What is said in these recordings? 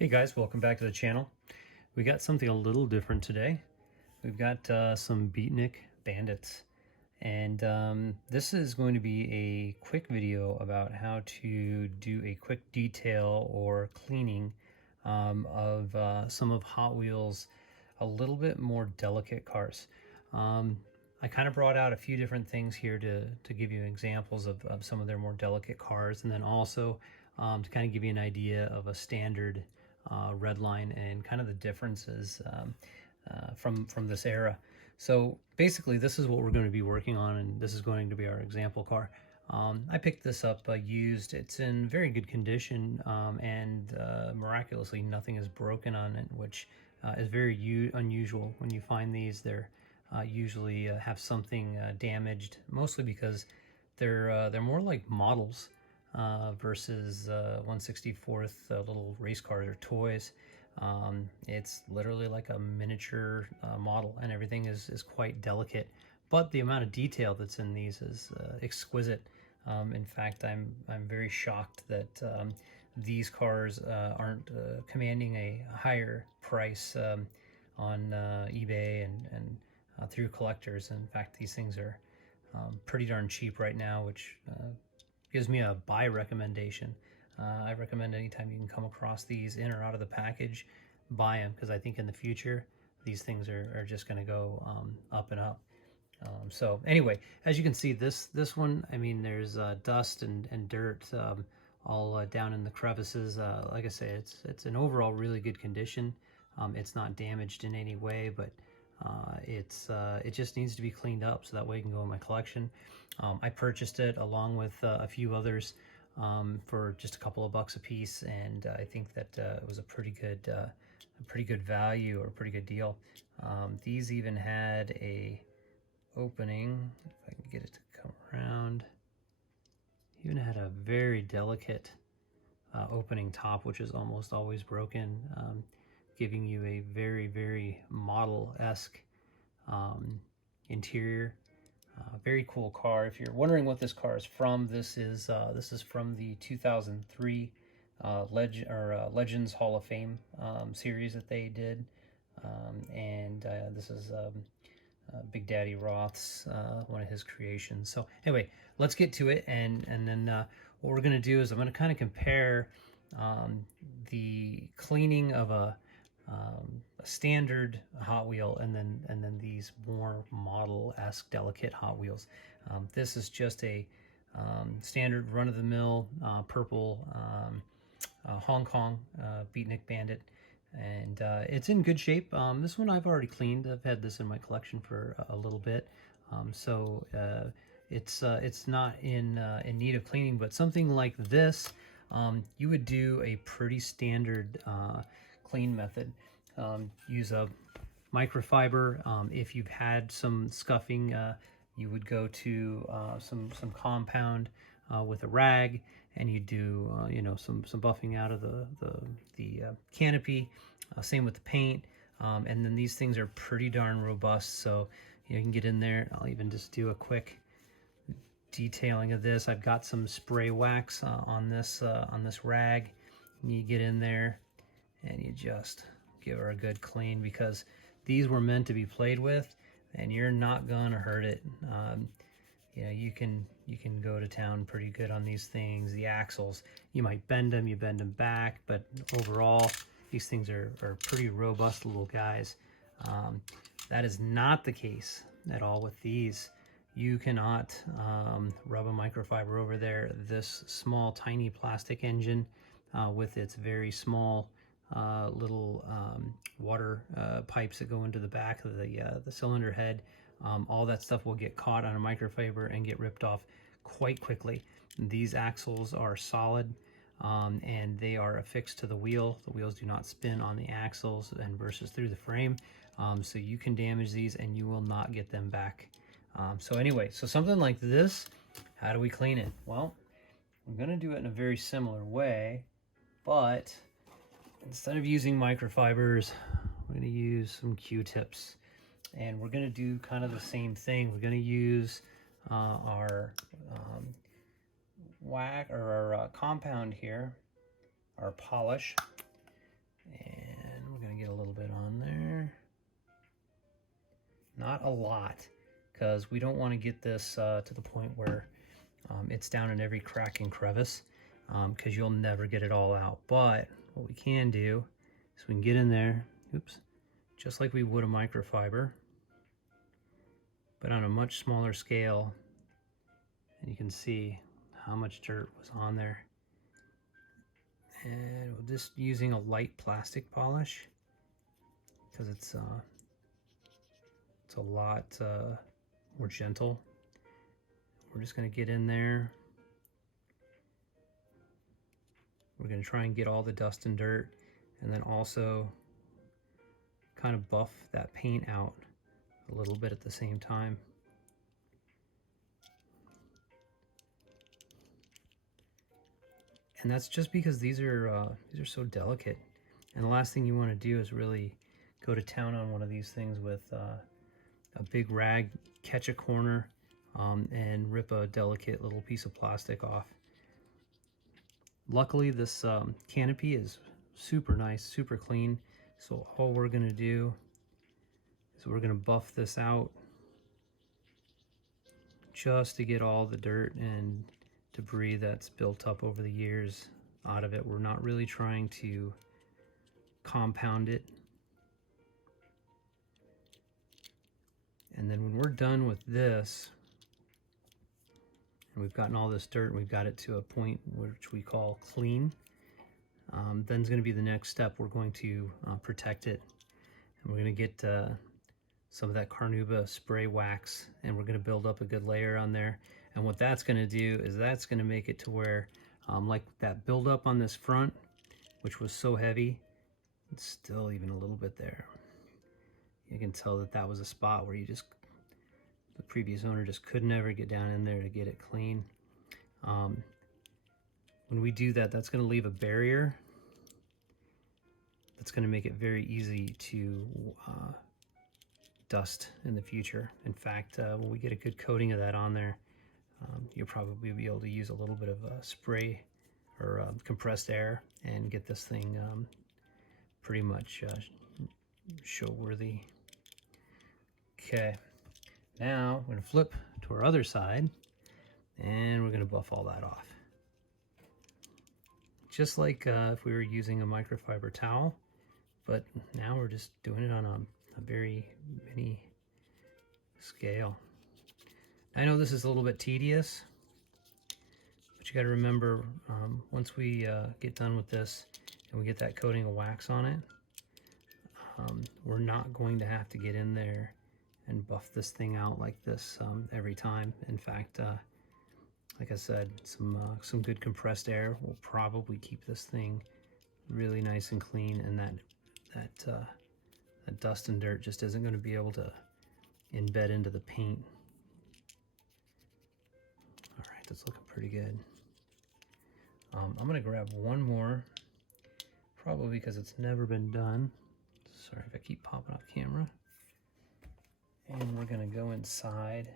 Hey guys, welcome back to the channel. We got something a little different today. We've got some beatnik bandits, and this is going to be a quick video about how to do a quick detail or cleaning of some of Hot Wheels a little bit more delicate cars. I kind of brought out a few different things here to give you examples of some of their more delicate cars, and then also to kind of give you an idea of a standard red line and kind of the differences from this era. So basically, this is what we're going to be working on, and this is going to be our example car. I picked this up used. It's in very good condition, and miraculously nothing is broken on it, which is very unusual. When you find these, they're usually have something damaged, mostly because they're more like models versus 1/64th little race cars or toys. It's literally like a miniature model, and everything is quite delicate. But the amount of detail that's in these is exquisite. In fact, I'm very shocked that these cars aren't commanding a higher price on eBay and through collectors. In fact, these things are pretty darn cheap right now, which gives me a buy recommendation. I recommend anytime you can come across these in or out of the package, buy them, because I think in the future these things are just going to go up and up. So anyway, as you can see, this one, I mean, there's dust and dirt all down in the crevices. Like I say, it's an overall really good condition. It's not damaged in any way, but it just needs to be cleaned up so that way it can go in my collection. I purchased it along with a few others for just a couple of bucks a piece, and I think that it was a pretty good value or a pretty good deal. These even had a opening, if I can get it to come around, even had a very delicate opening top, which is almost always broken, giving you a very model-esque interior. Very cool car. If you're wondering what this car is from, this is from the 2003 Legends Hall of Fame series that they did, and this is Big Daddy Roth's one of his creations. So anyway, let's get to it, and then what we're going to do is I'm going to kind of compare the cleaning of a standard Hot Wheel and then these more model-esque delicate Hot Wheels. This is just a standard run-of-the-mill purple Hong Kong beatnik bandit, and it's in good shape. This one I've already cleaned. I've had this in my collection for a little bit, so it's not in need of cleaning. But something like this, you would do a pretty standard clean method. Use a microfiber. If you've had some scuffing, you would go to some compound with a rag, and you do some buffing out of the canopy. Same with the paint, and then these things are pretty darn robust. So you can get in there. I'll even just do a quick detailing of this. I've got some spray wax on this rag. You get in there and you just give her a good clean, because these were meant to be played with, and you're not gonna hurt it. You can go to town pretty good on these things. The axles, you might bend them, you bend them back, but overall these things are pretty robust little guys. That is not the case at all with these. You cannot rub a microfiber over there. This small tiny plastic engine with its very small little water pipes that go into the back of the cylinder head, all that stuff will get caught on a microfiber and get ripped off quite quickly. These axles are solid, and they are affixed to the wheel. The wheels do not spin on the axles and versus through the frame, so you can damage these and you will not get them back. So anyway, so something like this, how do we clean it? Well, I'm going to do it in a very similar way, but instead of using microfibers, we're going to use some Q-tips, and we're going to do kind of the same thing. We're going to use our wax or our compound here, our polish, not a lot, because we don't want to get this to the point where it's down in every crack and crevice, because you'll never get it all out. But what we can do is we can get in there, oops, just like we would a microfiber, but on a much smaller scale, and you can see how much dirt was on there. And we're just using a light plastic polish because it's a lot more gentle. We're just going to get in there. We're going to try and get all the dust and dirt, and then also kind of buff that paint out a little bit at the same time. And that's just because these are so delicate. And the last thing you want to do is really go to town on one of these things with a big rag, catch a corner, and rip a delicate little piece of plastic off. Luckily, this canopy is super nice, super clean. So all we're going to do is we're going to buff this out just to get all the dirt and debris that's built up over the years out of it. We're not really trying to compound it. And then when we're done with this, and we've gotten all this dirt and we've got it to a point which we call clean, then's going to be the next step. We're going to protect it, and we're going to get some of that carnauba spray wax, and we're going to build up a good layer on there. And what that's going to do is that's going to make it to where, like that buildup on this front, which was so heavy, it's still even a little bit there. You can tell that that was a spot where the previous owner just could never get down in there to get it clean. When we do that, that's going to leave a barrier that's going to make it very easy to dust in the future. In fact, when we get a good coating of that on there, you'll probably be able to use a little bit of spray or compressed air and get this thing pretty much show worthy. Okay, now we're going to flip to our other side, and we're going to buff all that off. Just like if we were using a microfiber towel, but now we're just doing it on a very mini scale. I know this is a little bit tedious, but you got to remember, once we get done with this and we get that coating of wax on it, we're not going to have to get in there and buff this thing out like this every time. In fact, like I said, some good compressed air will probably keep this thing really nice and clean, and that dust and dirt just isn't going to be able to embed into the paint. All right, that's looking pretty good. I'm going to grab one more, probably because it's never been done. Sorry if I keep popping off camera. And we're going to go inside,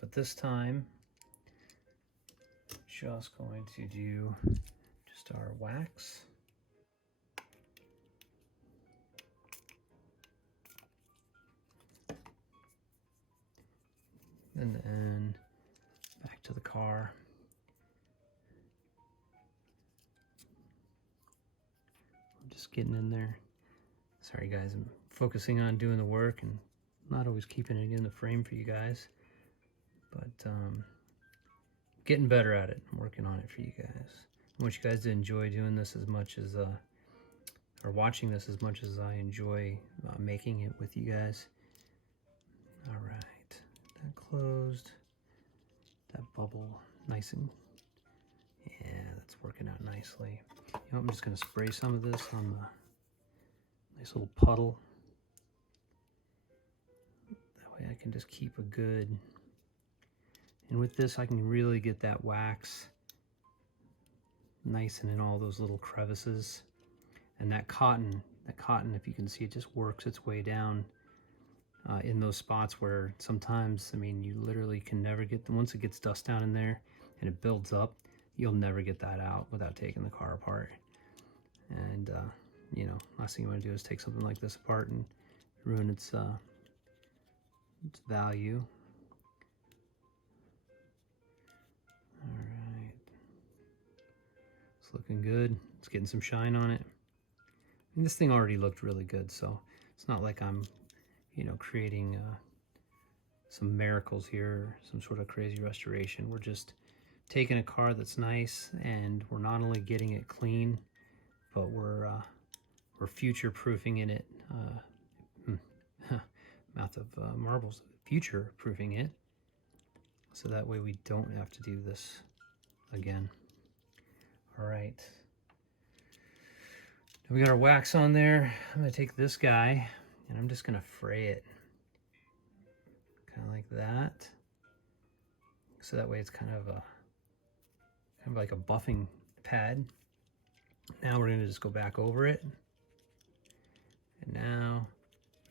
but this time just going to do just our wax. And then back to the car. I'm just getting in there. Sorry guys, I'm focusing on doing the work and not always keeping it in the frame for you guys. But getting better at it. I'm working on it for you guys. I want you guys to enjoy doing this as much as, or watching this as much as I enjoy making it with you guys. All right. That closed, that bubble nice and, yeah, that's working out nicely. You know, I'm just going to spray some of this on the nice little puddle. That way I can just keep a good, and with this I can really get that wax nice and in all those little crevices. And that cotton, if you can see, it just works its way down in those spots where sometimes, I mean, you literally can never get them. Once it gets dust down in there and it builds up, you'll never get that out without taking the car apart. And you know, last thing you want to do is take something like this apart and ruin its its value. All right, it's looking good. It's getting some shine on it. And this thing already looked really good, so it's not like I'm, you know, creating some miracles here, some sort of crazy restoration. We're just taking a car that's nice, and we're not only getting it clean, but we're future-proofing in it. Mouth of marbles. Future-proofing it, so that way we don't have to do this again. All right. We got our wax on there. I'm gonna take this guy and I'm just gonna fray it, kind of like that. So that way it's kind of like a buffing pad. Now we're gonna just go back over it, and now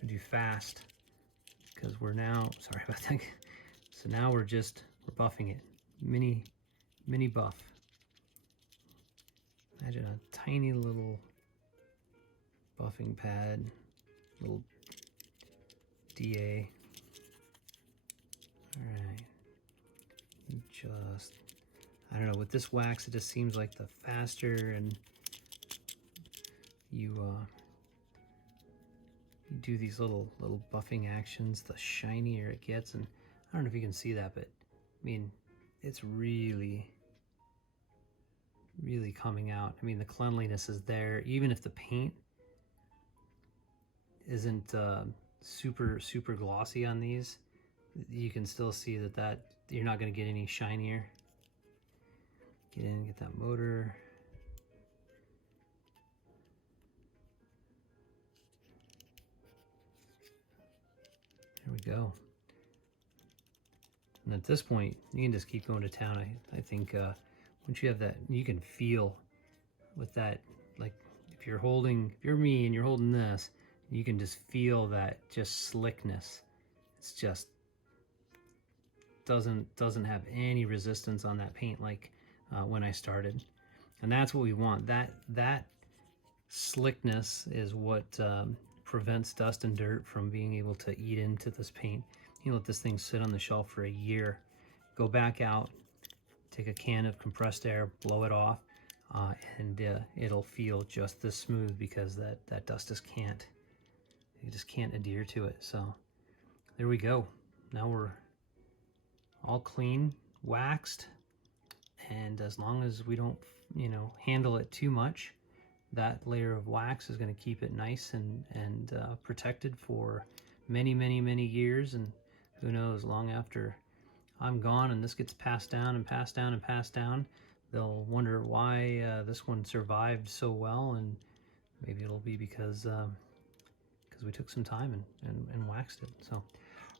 we do fast because we're now, sorry about that. So now we're buffing it, mini buff. Imagine a tiny little buffing pad, little DA. All right, just, I don't know, with this wax, it just seems like the faster and you do these little buffing actions, the shinier it gets. And I don't know if you can see that, but I mean, it's really coming out. I mean, the cleanliness is there, even if the paint isn't super glossy on these. You can still see that you're not going to get any shinier. Get in, get that motor. There we go. And at this point, you can just keep going to town. I think once you have that, you can feel with that, like if you're me and you're holding this, you can just feel that just slickness. It's just doesn't have any resistance on that paint like when I started. And that's what we want. That slickness is what prevents dust and dirt from being able to eat into this paint. You let this thing sit on the shelf for a year, go back out, take a can of compressed air, blow it off, and it'll feel just this smooth, because that dust just can't adhere to it. So there we go. Now we're all clean, waxed, and as long as we don't, you know, handle it too much, that layer of wax is going to keep it nice and protected for many years. And who knows, long after I'm gone and this gets passed down and passed down and passed down, they'll wonder why this one survived so well. And maybe it'll be because we took some time and waxed it. So, all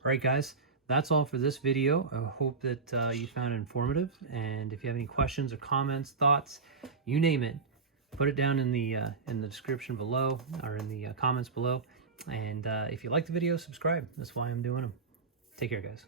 right, guys, that's all for this video. I hope that you found it informative. And if you have any questions or comments, thoughts, you name it, put it down in the description below, or in the comments below. And if you like the video, subscribe. That's why I'm doing them. Take care, guys.